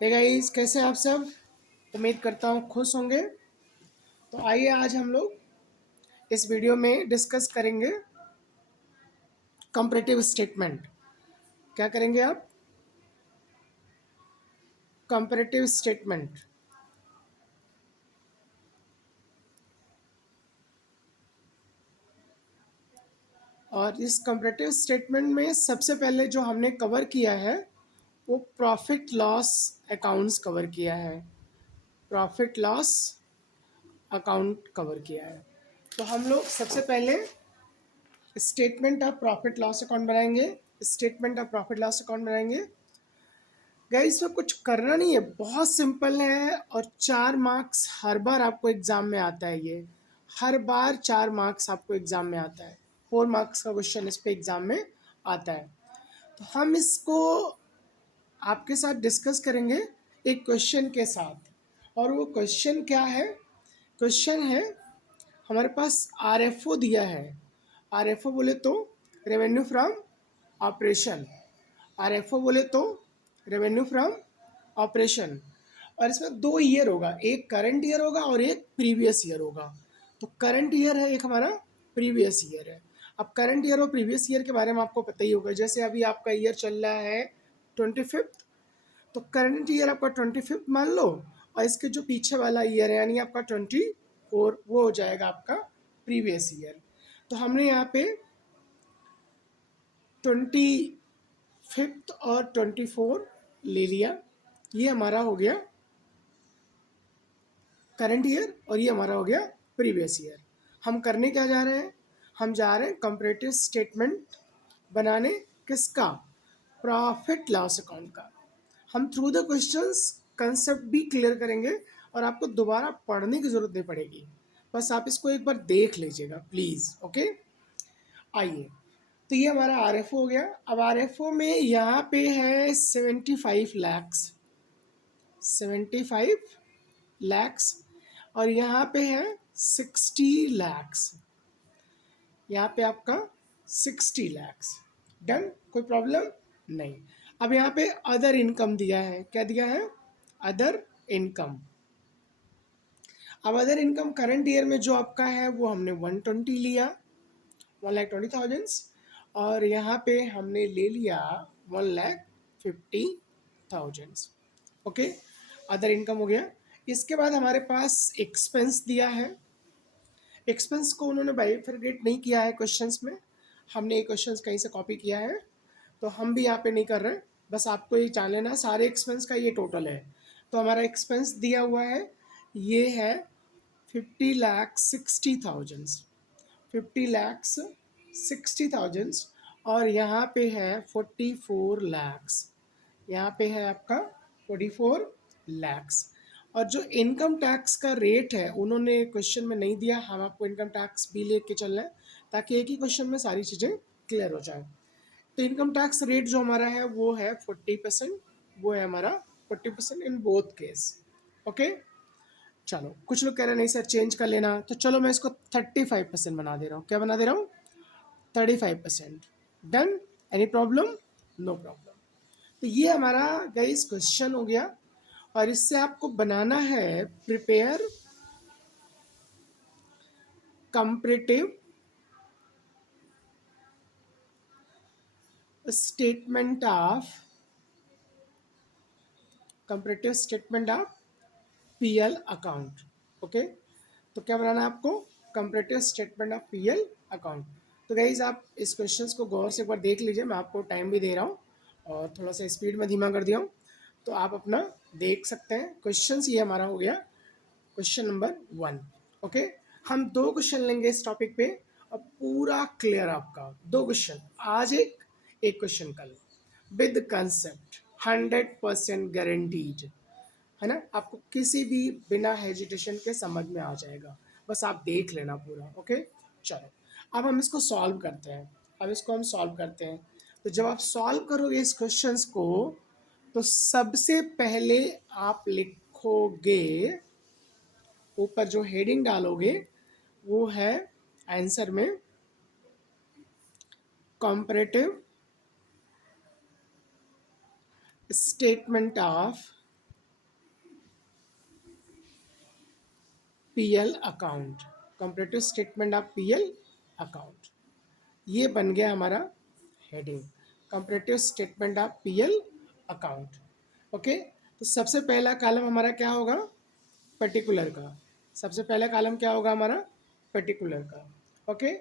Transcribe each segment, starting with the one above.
Hey guys, कैसे हैं आप सब। उम्मीद करता हूँ खुश होंगे। तो आइए आज हम लोग इस वीडियो में डिस्कस करेंगे कंपैरेटिव स्टेटमेंट। क्या करेंगे आप? Comparative statement. और इस कंपैरेटिव स्टेटमेंट में सबसे पहले जो हमने कवर किया है वो प्रॉफिट लॉस अकाउंट्स कवर किया है। प्रॉफिट लॉस अकाउंट कवर किया है। तो हम लोग सबसे पहले statement of profit loss account बनाएंगे। Statement of profit loss account बनाएंगे। गाइस, इसमें कुछ करना नहीं है, बहुत सिंपल है। और 4 मार्क्स हर बार आपको एग्जाम में आता है। ये हर बार 4 मार्क्स आपको एग्जाम में आता है। 4 मार्क्स का क्वेश्चन इस पे एग्जाम में आता है। तो हम इसको आपके साथ डिस्कस करेंगे एक क्वेश्चन के साथ। और वो क्वेश्चन क्या है? क्वेश्चन है, हमारे पास आरएफओ दिया है। आरएफओ बोले तो रेवेन्यू फ्रॉम ऑपरेशन। आरएफओ बोले तो रेवेन्यू फ्रॉम ऑपरेशन। और इसमें 2 ईयर होगा, एक करंट ईयर होगा और एक प्रीवियस ईयर होगा। तो करंट ईयर है, एक हमारा प्रीवियस ईयर है। अब करंट ईयर और प्रीवियस ईयर के बारे में आपको पता ही होगा। जैसे अभी आपका ईयर चल रहा है 25th, तो करंट ईयर आपका 25th मान लो। और इसके जो पीछे वाला ईयर है यानी आपका 24, वो हो जाएगा आपका प्रीवियस ईयर। तो हमने यहाँ पे 25th और 24 ले लिया। ये हमारा हो गया करंट ईयर और ये हमारा हो गया प्रीवियस ईयर। हम करने क्या जा रहे हैं? हम जा रहे हैं कंपैरेटिव स्टेटमेंट बनाने। किसका? प्रॉफिट लॉस अकाउंट का। हम थ्रू द क्वेश्चंस कंसेप्ट भी क्लियर करेंगे और आपको दोबारा पढ़ने की ज़रूरत नहीं पड़ेगी। बस आप इसको एक बार देख लीजिएगा प्लीज़। ओके, आइए। तो ये हमारा आरएफओ हो गया। अब आरएफओ में यहाँ पे है 75 लैक्स। 75 लैक्स। और यहाँ पे है 60 लैक्स। यहाँ पे आपका 60 लैक्स। डन, कोई प्रॉब्लम नहीं। अब यहाँ पे अदर इनकम दिया है। क्या दिया है? Other income. अब अदर इनकम करंट ईयर में जो आपका है वो हमने 120 लिया, 1,20,000। और यहाँ पे हमने ले लिया 1,50,000। ओके, अदर इनकम हो गया। इसके बाद हमारे पास एक्सपेंस दिया है। एक्सपेंस को उन्होंने बाइफरकेट नहीं किया है क्वेश्चंस में। हमने ये क्वेश्चंस कहीं से कॉपी किया है, तो हम भी यहाँ पे नहीं कर रहे। बस आपको ये जान लेना सारे एक्सपेंस का ये टोटल है। तो हमारा एक्सपेंस दिया हुआ है, ये है 50,60,000। 50,60,000। और यहाँ पे है 44 लैक्स। यहाँ पे है आपका 44 लैक्स। और जो इनकम टैक्स का रेट है उन्होंने क्वेश्चन में नहीं दिया। हम आपको इनकम टैक्स भी लेके चल रहे हैं ताकि एक ही क्वेश्चन में सारी चीज़ें क्लियर हो जाए। तो इनकम टैक्स रेट जो हमारा है वो है 40%। वो है हमारा 40% इन बोथ केस। ओके, चलो। कुछ लोग कह रहे हैं नहीं सर चेंज कर लेना, तो चलो मैं इसको 35% बना दे रहा हूँ। क्या बना दे रहा हूँ? 35%। Done, any problem? No problem. तो ये हमारा गाइस क्वेश्चन हो गया। और इससे आपको बनाना है prepare comparative statement of PL account. Okay, तो क्या बनाना है आपको? Comparative statement of PL account. तो गाइज आप इस क्वेश्चंस को गौर से एक बार देख लीजिए। मैं आपको टाइम भी दे रहा हूँ और थोड़ा सा स्पीड में धीमा कर दिया हूँ, तो आप अपना देख सकते हैं। क्वेश्चंस ये हमारा हो गया क्वेश्चन नंबर 1। ओके, हम 2 क्वेश्चन लेंगे इस टॉपिक पे। अब पूरा क्लियर आपका 2 क्वेश्चन, आज एक क्वेश्चन कल, विद कंसेप्ट 100% गारंटीड है ना। आपको किसी भी बिना हेजिटेशन के समझ में आ जाएगा। बस आप देख लेना पूरा। ओके, चलो। अब हम इसको सॉल्व करते हैं। अब इसको हम सॉल्व करते हैं। तो जब आप सॉल्व करोगे इस क्वेश्चंस को, तो सबसे पहले आप लिखोगे, ऊपर जो हेडिंग डालोगे वो है आंसर में comparative statement of PL account, comparative statement of PL account, ये बन गया हमारा heading, comparative statement of PL account. Okay, तो सबसे पहला कॉलम हमारा क्या होगा, पर्टिकुलर का। सबसे पहला कॉलम क्या होगा हमारा, पर्टिकुलर का। ओके,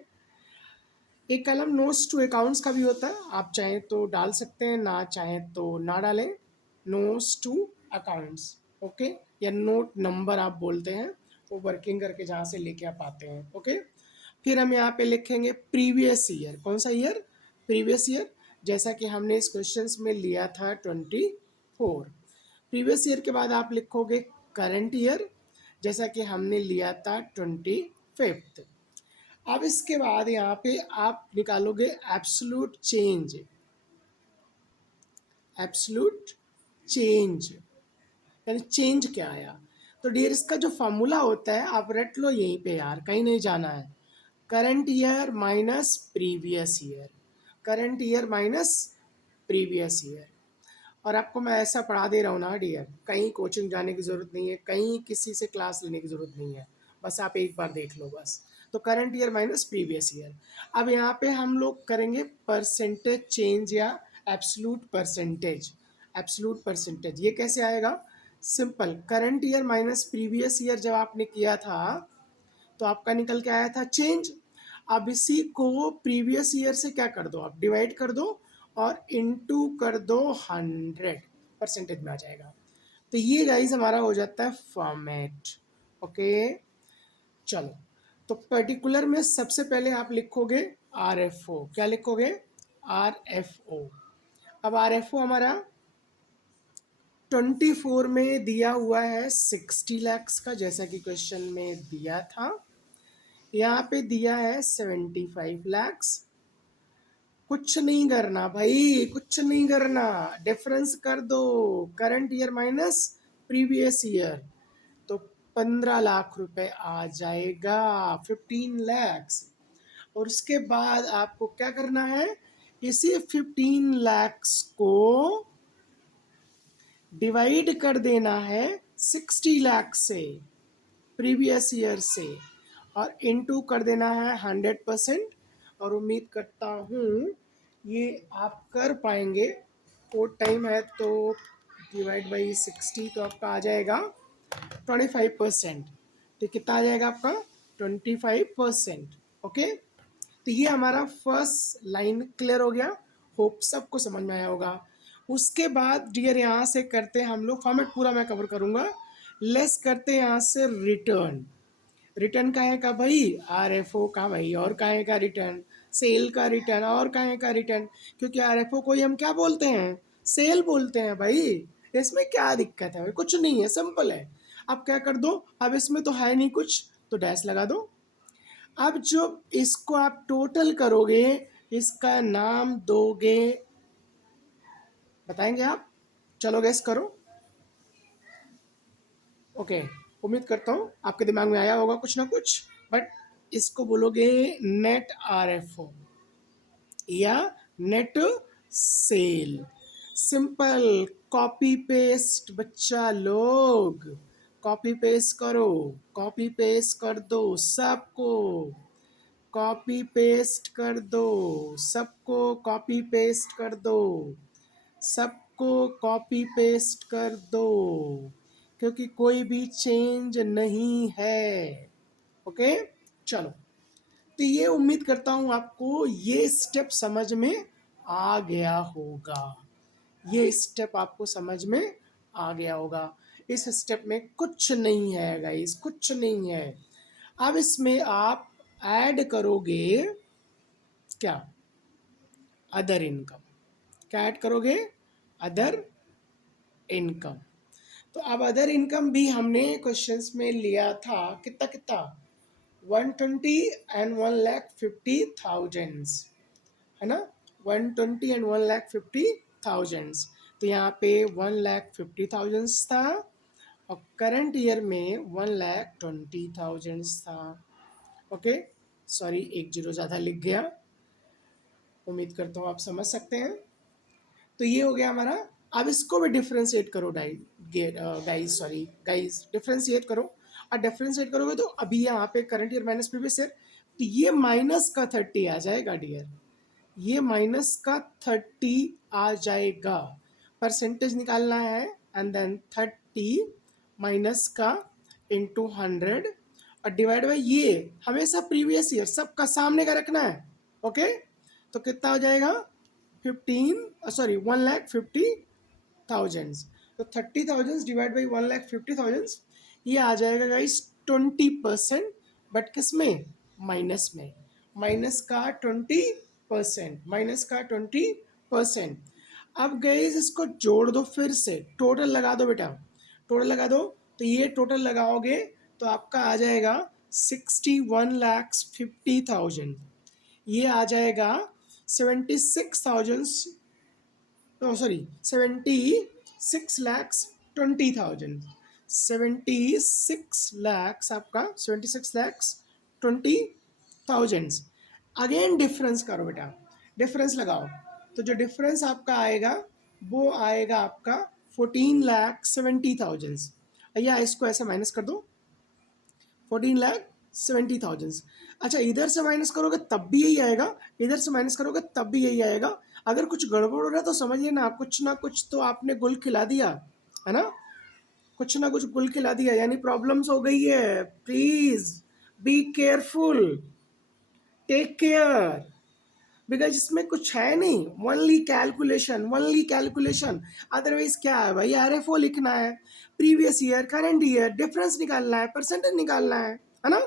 एक कॉलम नोट्स टू अकाउंट्स का भी होता है, आप चाहें तो डाल सकते हैं, ना चाहें तो ना डालें। नोट्स टू अकाउंट्स, ओके, या नोट नंबर आप बोलते हैं, वो वर्किंग करके जहाँ से लेके आप आते हैं। ओके, फिर हम यहाँ पे लिखेंगे प्रीवियस ईयर, कौन सा ईयर, प्रीवियस ईयर, जैसा कि हमने इस क्वेश्चंस में लिया था 24। प्रीवियस ईयर के बाद आप लिखोगे करंट ईयर, जैसा कि हमने लिया था 25। अब इसके बाद यहाँ पे आप निकालोगे एब्सोल्यूट चेंज, एब्सोल्यूट चेंज यानी चेंज क्या आया। तो डियर इसका जो फॉर्मूला होता है आप रट लो यहीं पे यार, कहीं नहीं जाना है। Current year minus previous year, current year minus previous year. और आपको मैं ऐसा पढ़ा दे रहा हूँ ना डियर, कहीं कोचिंग जाने की ज़रूरत नहीं है, कहीं किसी से क्लास लेने की ज़रूरत नहीं है, बस आप एक बार देख लो बस। तो current year minus previous year. अब यहाँ पे हम लोग करेंगे परसेंटेज चेंज या एब्सोल्यूट परसेंटेज, एब्सोल्यूट परसेंटेज ये कैसे आएगा, simple, current year minus previous year जब आपने किया था तो आपका निकल के आया था चेंज। अब इसी को प्रीवियस ईयर से क्या कर दो, आप डिवाइड कर दो और इनटू कर दो 100, परसेंटेज में आ जाएगा। तो ये गाइस हमारा हो जाता है फॉर्मेट। ओके, चलो, तो पर्टिकुलर में सबसे पहले आप लिखोगे आर एफ ओ, क्या लिखोगे, आर एफ ओ। अब आर एफ ओ हमारा 24 में दिया हुआ है 60 लैक्स का, जैसा कि क्वेश्चन में दिया था। यहाँ पे दिया है 75 लैक्स। कुछ नहीं करना भाई, कुछ नहीं करना, डिफरेंस कर दो, current year minus previous year, तो 15 लाख रुपए आ जाएगा, 15 लैक्स। और उसके बाद आपको क्या करना है, इसी 15 लैक्स को डिवाइड कर देना है 60 लाख से, प्रीवियस ईयर से, और इनटू कर देना है 100%। और उम्मीद करता हूँ ये आप कर पाएंगे, कोड टाइम है तो डिवाइड बाई 60 तो आपका आ जाएगा 25%। तो कितना आ जाएगा आपका 25%। ओके, तो ये हमारा फर्स्ट लाइन क्लियर हो गया, होप सबको समझ में आया होगा। उसके बाद डियर यहाँ से करते हैं हम लोग, फॉर्मेट पूरा मैं कवर करूँगा, लेस करते हैं यहाँ से रिटर्न। रिटर्न काहे का भाई, आर एफ ओ का भाई, और काहे का रिटर्न, सेल का रिटर्न, और काहे का रिटर्न, क्योंकि आर एफ ओ को ही हम क्या बोलते हैं, सेल बोलते हैं भाई। इसमें क्या दिक्कत है भाई, कुछ नहीं है, सिंपल है। अब क्या कर दो, अब इसमें तो है नहीं कुछ, तो डैश लगा दो। अब जो इसको आप टोटल करोगे, इसका नाम दोगे, बताएंगे आप, चलो गैस करो। ओके, उम्मीद करता हूँ आपके दिमाग में आया होगा कुछ ना कुछ, बट इसको बोलोगे नेट आर एफ ओ या net cell, simple. Copy paste बच्चा लोग, कॉपी पेस्ट करो, कॉपी पेस्ट कर दो सबको, कॉपी पेस्ट कर दो सबको, कॉपी पेस्ट कर दो सबको, कॉपी पेस्ट कर दो, क्योंकि कोई भी चेंज नहीं है। ओके, चलो, तो ये उम्मीद करता हूँ आपको ये स्टेप समझ में आ गया होगा, ये स्टेप आपको समझ में आ गया होगा। इस स्टेप में कुछ नहीं है गाइस, कुछ नहीं है। अब इसमें आप ऐड करोगे क्या, अदर इनकम, क्या ऐड करोगे, अदर इनकम। तो अब अदर इनकम भी हमने क्वेश्चंस में लिया था, कितना कितना, 120 एंड 1,50,000, है ना, 120 एंड 1,50,000। तो यहाँ पे 1,50,000 था, और करंट ईयर में 1,20,000 था। ओके, सॉरी एक जीरो ज़्यादा लिख गया, उम्मीद करता हूँ आप समझ सकते हैं। तो ये हो गया हमारा। अब इसको भी डिफ्रेंशिएट करो गाइस, सॉरी गाइस, डिफ्रेंशिएट करो। और डिफरेंशिएट करोगे तो अभी यहाँ पे current year minus previous year, तो ये माइनस का 30 आ जाएगा डियर, ये माइनस का 30 आ जाएगा। परसेंटेज निकालना है एंड देन 30 माइनस का इंटू 100 और डिवाइड बाई ये हमेशा प्रीवियस ईयर सबका सामने का रखना है। ओके, तो कितना हो जाएगा 1,50,000। तो 30,000 डिवाइड बाई 1,50,000 ये आ जाएगा गाइस 20%, बट किस में, माइनस में, माइनस का 20%, माइनस का 20%। अब गाइस इसको जोड़ दो, फिर से टोटल लगा दो बेटा, टोटल लगा दो, तो ये टोटल लगाओगे तो आपका आ जाएगा 61,50,000, ये आ जाएगा 76,000, सॉरी 76,20,000, 76 लाख आपका 76,20,000। अगेन डिफरेंस करो बेटा, डिफरेंस लगाओ, तो जो डिफरेंस आपका आएगा वो आएगा आपका 14,70,000। या इसको ऐसे माइनस कर दो 14,70,000। अच्छा, इधर से माइनस करोगे तब भी यही आएगा, इधर से माइनस करोगे तब भी यही आएगा। अगर कुछ गड़बड़ हो रहा है तो समझ लेना, कुछ ना कुछ तो आपने गुल खिला दिया है ना, कुछ ना कुछ गुल खिला दिया, यानी प्रॉब्लम्स हो गई है। Please be careful, take care, because इसमें कुछ है नहीं, only calculation, only calculation. Otherwise क्या है भाई, आरएफओ लिखना है, previous year, current year, difference निकालना है, परसेंटेज निकालना है ना।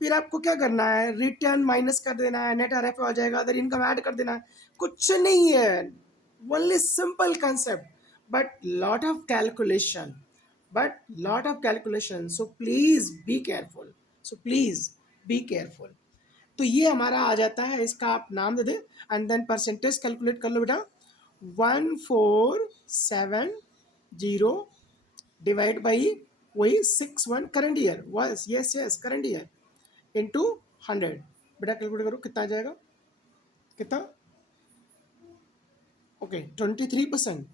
फिर आपको क्या करना है, रिटर्न माइनस कर देना है, नेट आरएफओ आ जाएगा, अदर इनकम ऐड कर देना है, कुछ नहीं है, only simple concept, but lot of calculation, but lot of calculation. So please be careful, so please be careful. तो ये हमारा आ जाता है, इसका आप नाम दे दें एंड देन परसेंटेज कैलकुलेट कर लो बेटा। 1470 डिवाइड बाई वही 61 करंट ईयर, वस yes yes current year, into 100। बेटा कैलकुलेट करो कितना आ जाएगा, कितना, ओके 23%,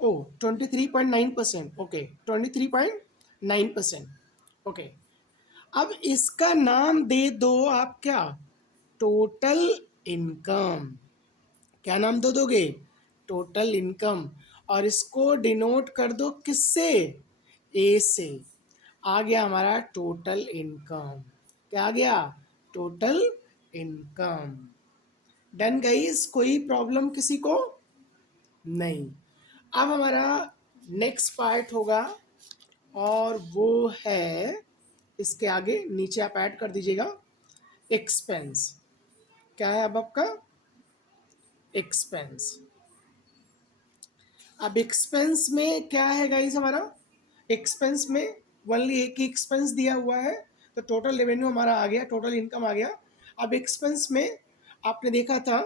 ओ 23.9%, ओके 23.9%, ओके। अब इसका नाम दे दो आप क्या, टोटल इनकम। क्या नाम दे दोगे, टोटल इनकम, और इसको डिनोट कर दो किससे, ए से। आ गया हमारा टोटल इनकम, क्या आ गया, टोटल इनकम। डन गाइस, कोई प्रॉब्लम किसी को नहीं। अब हमारा नेक्स्ट पार्ट होगा और वो है, इसके आगे नीचे आप ऐड कर दीजिएगा एक्सपेंस। क्या है अब आपका, एक्सपेंस। अब एक्सपेंस में क्या है गाइस हमारा, एक्सपेंस में ओनली एक ही एक्सपेंस दिया हुआ है, तो टोटल रेवेन्यू हमारा आ गया, टोटल इनकम आ गया। अब एक्सपेंस में आपने देखा था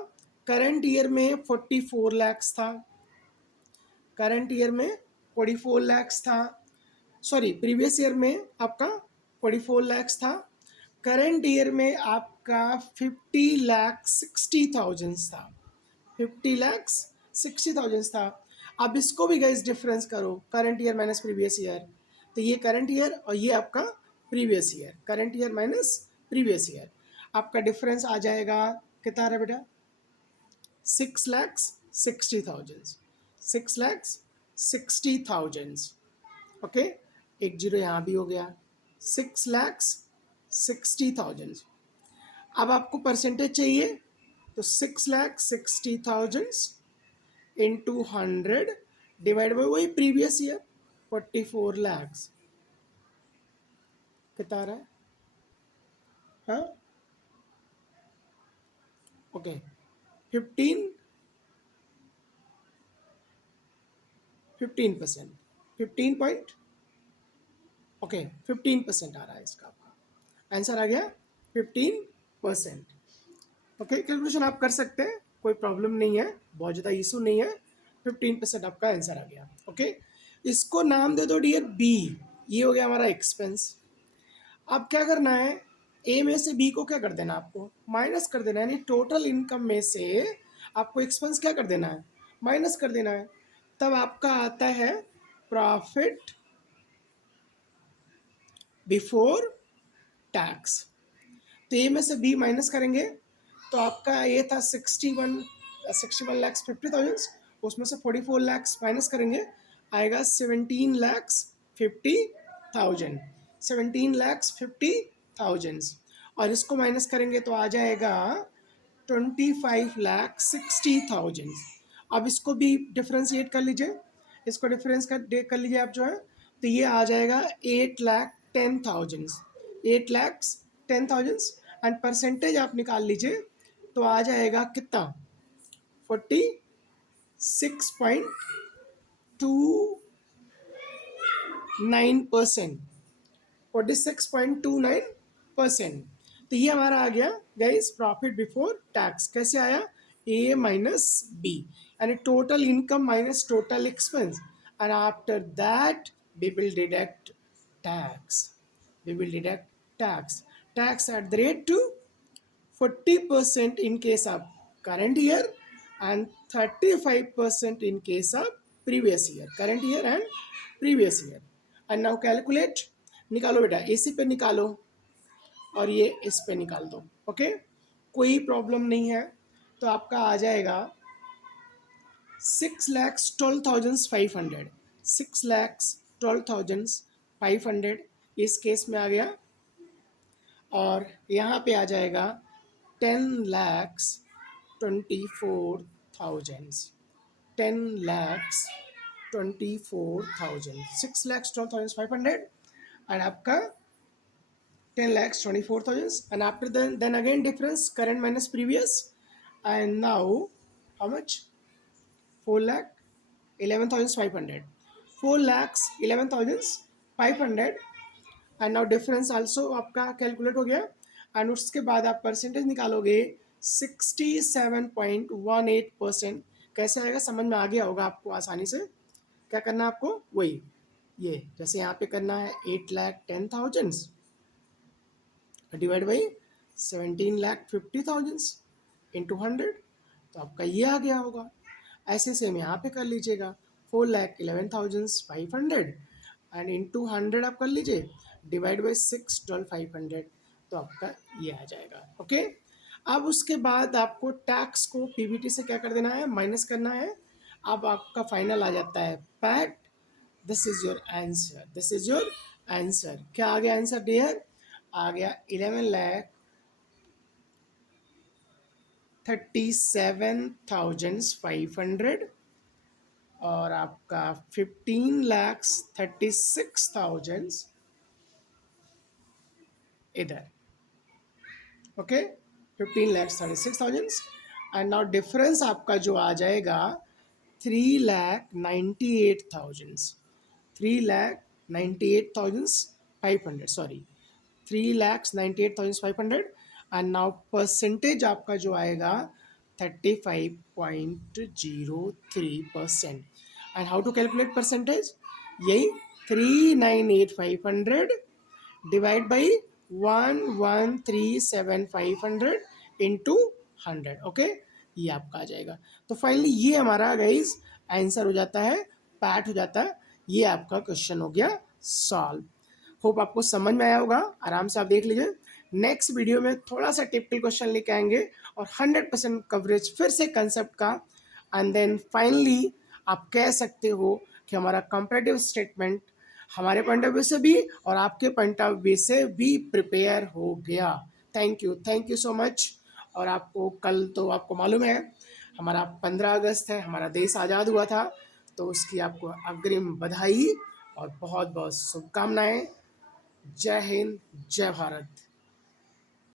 करंट ईयर में 44 लैक्स था, करंट ईयर में 44 लैक्स था, सॉरी प्रीवियस ईयर में आपका 44 लैक्स था, करंट ईयर में आपका 50,60,000 था, 50,60,000 था। अब इसको भी गाइस डिफरेंस करो, current year minus previous year, तो ये करंट ईयर और ये आपका previous year, current year minus previous year, आपका डिफरेंस आ जाएगा कितना रहा बेटा, 6,60,000, 6,60,000, ओके। एक जीरो यहाँ भी हो गया, 6,60,000। अब आपको परसेंटेज चाहिए, तो 6,60,000 इंटू 100 डिवाइड बाई वही प्रीवियस ईयर 44 लैक्स, कितना आ रहा है, हाँ ओके 15% 15 पॉइंट, ओके 15% आ रहा है इसका, आपका आंसर आ गया 15%। ओके, कैलकुलेशन आप कर सकते हैं, कोई प्रॉब्लम नहीं है, बहुत ज़्यादा इशू नहीं है, 15% आपका आंसर आ गया। ओके, इसको नाम दे दो डियर बी, ये हो गया हमारा एक्सपेंस। अब क्या करना है, ए में से बी को क्या कर देना, आपको माइनस कर देना है, यानी टोटल इनकम में से आपको एक्सपेंस क्या कर देना है, माइनस कर देना है। तब आपका आता है प्रॉफिट बिफोर टैक्स। तो ए में से बी माइनस करेंगे तो आपका ये था 61,50,000, उसमें से 44 लाख माइनस करेंगे, आएगा 17,50,000, 17,50,000। और इसको माइनस करेंगे तो आ जाएगा 25,60,000। अब इसको भी डिफ्रेंशिएट कर लीजिए, इसको डिफरेंस कर लीजिए आप जो है, तो ये आ जाएगा 8,10,000, 8,10,000। एंड परसेंटेज आप निकाल लीजिए तो आ जाएगा कितना, 46.29%, 46.29%। तो ये हमारा आ गया गाइस प्रॉफिट बिफोर टैक्स। कैसे आया, ए माइनस बी, यानी total income minus total expense, and after that we will deduct tax, we will deduct tax at the rate to 40% in case of current year and 35% in case of previous year, current year and previous year। and now calculate, निकालो बेटा, AC पे निकालो और ये इस पे निकाल दो, ओके, कोई प्रॉब्लम नहीं है। तो आपका आ जाएगा 6,12,500, 6,12,500 इस केस में आ गया। और यहाँ पे आ जाएगा 10,24,000, 10,24,000, 6,12,500 एंड आपका 10,24,000। and after then again difference current minus previous, and now how much, 4,11,500, 4,11,500। And now difference also आपका कैलकुलेट हो गया। एंड उसके बाद आप परसेंटेज निकालोगे 67.18%। कैसे आएगा, समझ में आ गया होगा आपको आसानी से। क्या करना है आपको, वही ये जैसे यहाँ पे करना है 8,10,000 डिवाइड बाई 17,50,000 इंटू 100, तो आपका ये आ गया होगा। ऐसे सेम यहाँ पे कर लीजिएगा 4,11,500 एंड इंटू 100 आप कर लीजिए, डिवाइड बाई 6,12,500, तो आपका ये आ जाएगा, ओके। अब उसके बाद आपको टैक्स को पीबीटी से क्या कर देना है, माइनस करना है। अब आपका फाइनल आ जाता है PAT. This is your answer, this is your answer. क्या आ गया आंसर डियर, आ गया 11,37,500 और आपका 15,36,000 इधर, ओके, 15,36,000। एंड नाउ डिफरेंस आपका जो आ जाएगा 3,98,000, 3,98,500, सॉरी 3,98,500। एंड नाउ परसेंटेज आपका जो आएगा 35.03%। And how to calculate percentage, यही 3,98,500 डिवाइड बाई 1,13,7,500 इंटू 100, ओके, ये आपका आ जाएगा। तो फाइनली ये हमारा गाइज आंसर हो जाता है, पैट हो जाता है। ये आपका क्वेश्चन हो गया सॉल्व। होप आपको समझ में आया होगा, आराम से आप देख लीजिए। नेक्स्ट वीडियो में थोड़ा सा टिपिकल क्वेश्चन लेके आएंगे और 100% कवरेज फिर से कंसेप्ट का। एंड देन फाइनली आप कह सकते हो कि हमारा कंपैरेटिव स्टेटमेंट हमारे पॉइंट ऑफ व्यू से भी और आपके पॉइंट ऑफ व्यू से भी प्रिपेयर हो गया। Thank you so much. और आपको कल तो आपको मालूम है हमारा 15 अगस्त है, हमारा देश आज़ाद हुआ था, तो उसकी आपको अग्रिम बधाई और बहुत बहुत शुभकामनाएं। जय हिंद, जय भारत।